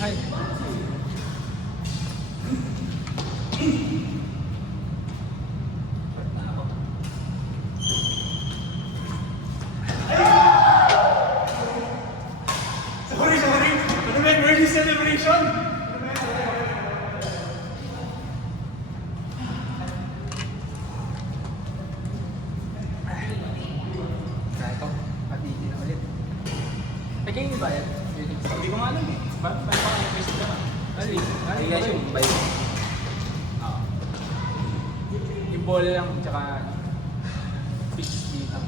Ay. Sorry! Ano ba yung early celebration? Kaya ito. Patiti na ulit. Ay, kayo yung bayad? Hindi ko nga alam eh. Ba't pa nag-visit ka na? Ali. Ay, guys, yung bayad. Oo. Yung ball lang, tsaka fix dito.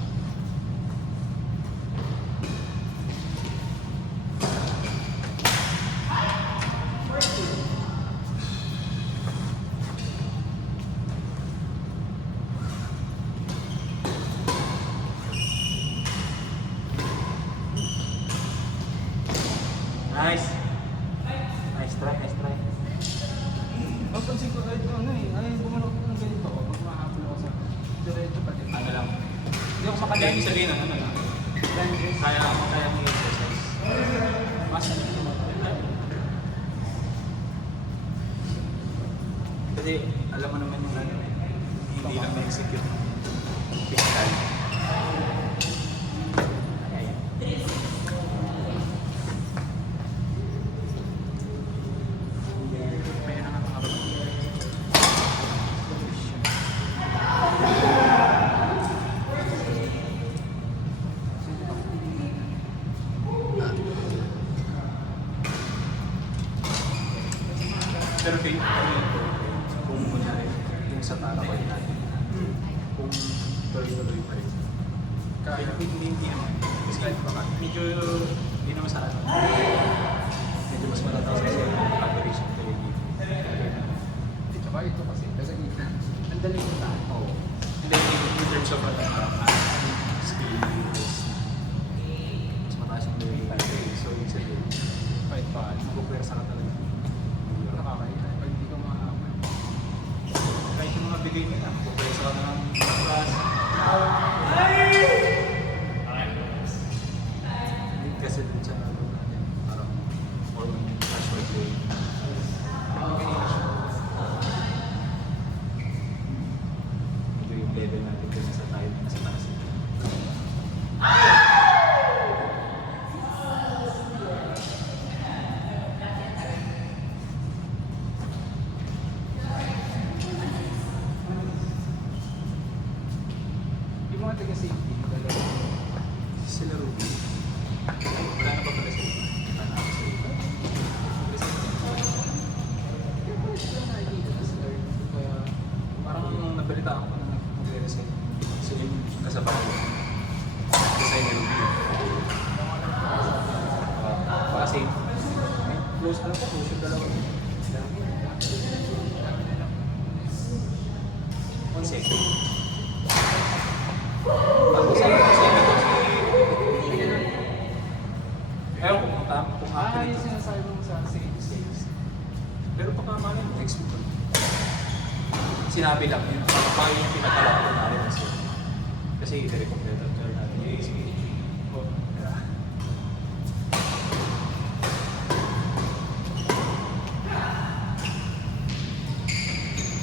Nice! Nice try. Napansin ko kahit ano eh, ay bumanok ko ng ganito ko pag mahabol ako sa diretso pati. Ano lang? Hindi ako Kaya makadali. ibig sabihin ng ano lang. Lunges. Kaya mo yung exercise. Mas Kasi alam mo naman yung ano, hindi lang na-execute ng physical. Kaya na nga mga kapatid. Pero kayo, kung kunyari, yung sa Tarakoy natin, kung tuloy-tuloy pa rin. Kaya hindi naman. Kasi kahit baka, medyo, hindi naman sa ano. Medyo mas matataas kasi yung operation kayo dito. tsaka ito kasi, kasi ito. Ang dali ko tayo. Oo. And then in terms of ano, skills, mas mataas yung level tayo. So, yung sabihin, kahit pa, magpupwersa ka talaga. Nakakaita. Pag hindi ko mahabol. Kahit yung mga bigay nila, magpupwersa ka na ng class. Kasi dun sa ano natin, parang more on cash per day. Medyo yung level natin kasi sa tayo, nasa taas. Yung mga taga-safety, dalawa. Sila Ruby. Wala na ba pala sila? Wala na ako sila. Parang nung nabalitaan ko na nag-resign. So yung kasama ko, resign na Ruby. Kasi, close, alam ko, close yung dalawa. One second. Tapos sabi ko sa inyo, ewan ko kung Yung ito. sinasabi mo sa sales. Pero baka mali, next week. Sinabi lang yun. Baka yung pinatala ko na rin kasi. Kasi i-recompleted ko natin yung AC. Oh, yeah.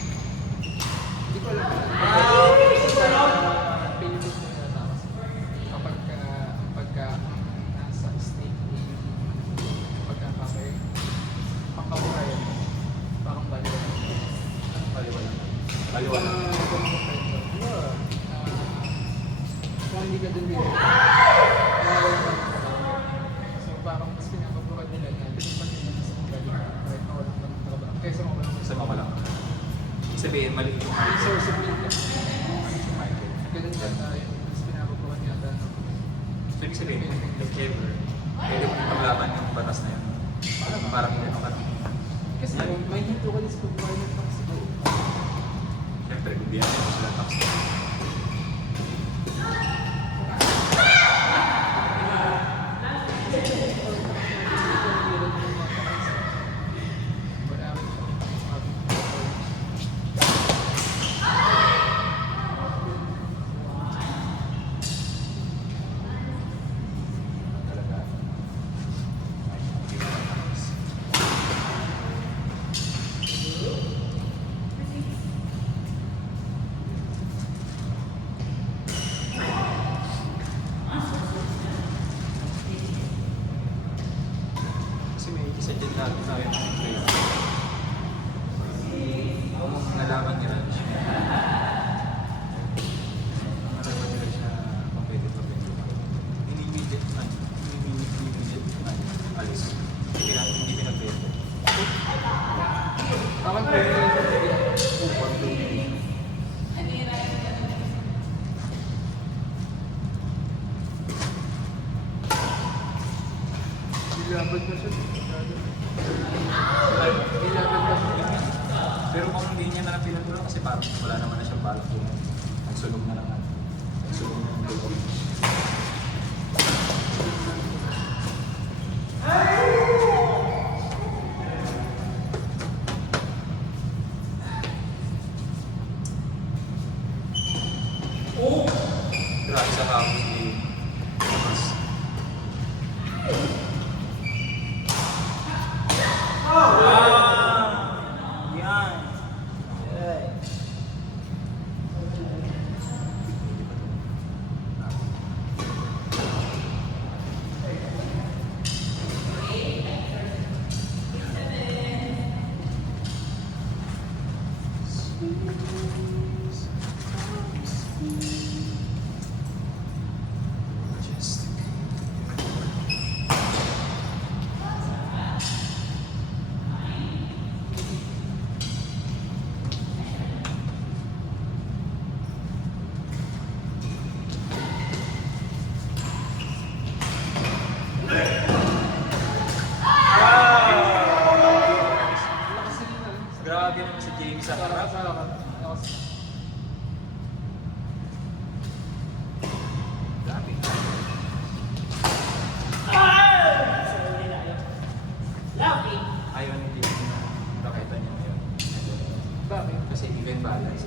Hindi ko alam. Pinilit mo na tapos kapag nasa state pagkakapay, pangkabuhayan, parang baliwan. Baliwala. Baliwala. Kung hindi ka dun dito, mawawalan ka ng trabaho. So parang mas pinapabukad nila na dun pa nila mas magaling kahit mawalan ka ng trabaho. Kaysa mawalan ka ng Sa trabaho. mawala. Sabihin, mali yung market. Source of income. Mali yung market. Ganun dyan tayo. Mas pinapabukad yata. So, ibig sabihin, if ever, pwede mo ipaglaban yung batas na yun. Parang hindi naman. Kasi may hito ka din sa pagbabayad ng tax. Siyempre, kung di natin sila tax. Talaga. Isa din natin tayo ng trade. Kung nalaman niya lang siya. Nalaman nila siya competitive. Inimediate man. Alis. Hindi pinag-bete. Bakit pwede yung sabihan? Upang doon. Ilabad na siya. Ilabad na siya. Pero kung hindi niya na lang pinatulang kasi parang wala naman na siyang balak doon. Nagsulog na lang. Nagsulog na lang doon. Grabe sa hapos ni Mas. Yan. Lakas yun na. Grabe naman si Jamie sa harap. Lakas. Grabe. Ayaw ni Jamie na raketa niya ngayon. Bakit? Kasi even balance.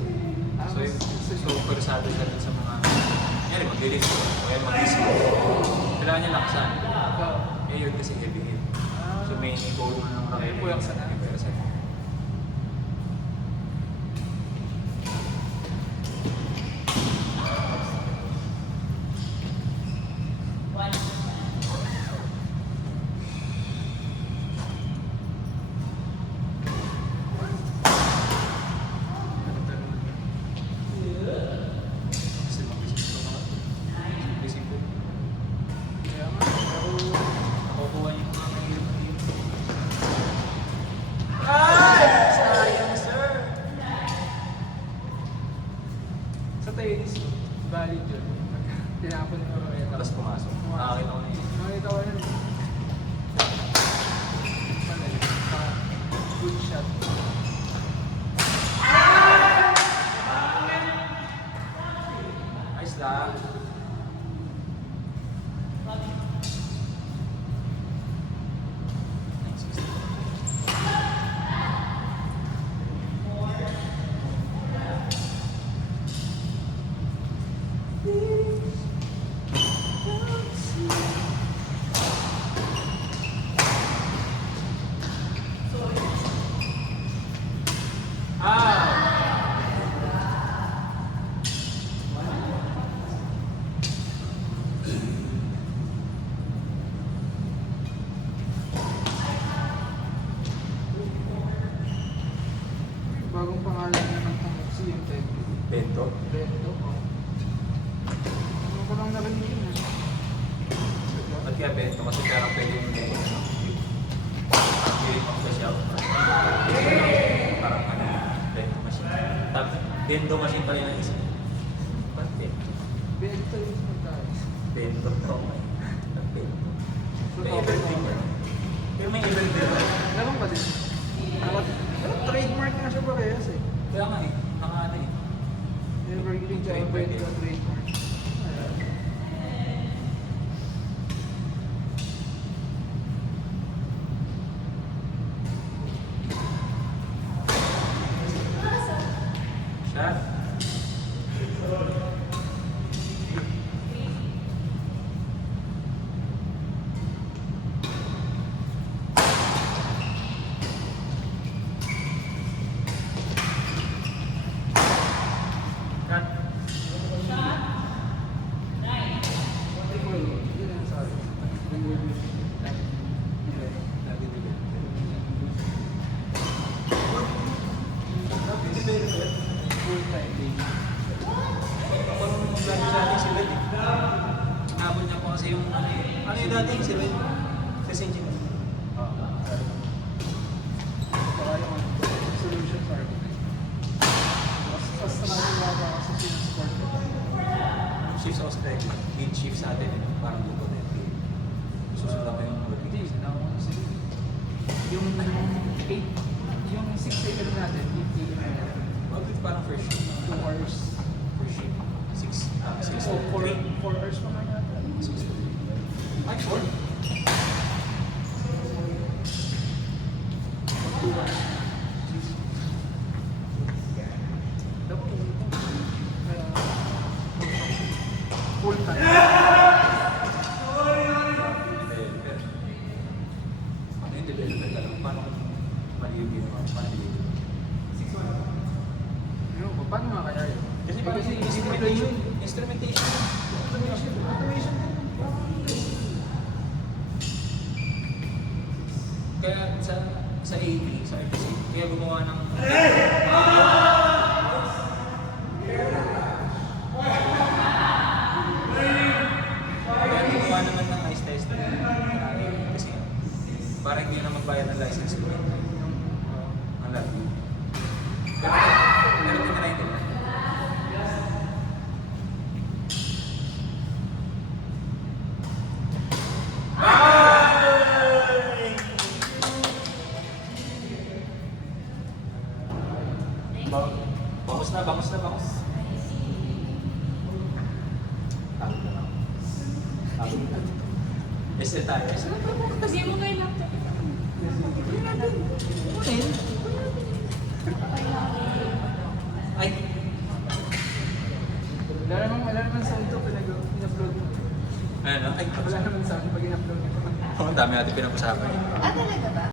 So persado siya dun sa mga yan, mag-release ko o kaya mag-isip. Kailangan niya laksan. Eh yun kasi heavy hit. So may goal ng raketa. May puyaksan na. May puyaksan na. Kasi mag-isip ko naman. Isip ko. Kaya nga, pero Nakukuha niyo mga mahirap-hirap. Ay! Sayang, sir! sa tennis, valid yun. Tinapon mo rin. Tapos pumasok. Nakakita ko na yun. Nakita ko yun. Panay. Good shot. Ayos lang. Nice mistake. Bagong pangalan niya ng Tamuxi yung Teddy. Bento. Bento. Ano ko lang narinig yun eh. Ba't kaya bento? Kasi parang pwede yung bento. Feeling of the shop. Parang ano, bento machine. Tapos, bento machine pa rin ang isip. Ba't bento? Bento yung pagkain. Bento to. Ba't bento? May Okay, event din okay. yan. Pero may event din yan. Meron ba din? Pero trademark na siya parehas eh. Kaya nga eh, naka-ano eh. Evergreen tsaka Trademark Bento yun. trademark. Shot. dati yung sila yung search engine. Saka yung solutions architect. Mas naman yung mga kasi sinusupport ko. Shifts ako sa tech, lead shift sa atin, parang dito na yung susunod ako yung Hindi, nakuha ko sila. Yung 8, yung 6 acre natin, hindi na yan. parang first shift. 2 hours. First shift. 6 So, to 4 3. hours pa nga yata. 6 to 3. Ay, 4? 2 hours. Full time. Ano yung developer ka lang? Paano mali yung ginawa? Paano yung Ano ba? Paano nga kaya yun? Kasi parang instrumentation. Automation. Kaya sa AP, sa RTC, kaya gumawa ng kaya gumawa naman ng ice test kasi parang hindi na magbayad ng license ko ang lab. Pero tinry ko lang. Bangus na. Tawag na lang. Este tayo. Kasi mo kayo laptop. Ay, Wala naman sound to in-upload mo. ano? Ay, Wala naman sound pag in-upload mo. ang dami natin pinag-usapan. Ah, talaga ba?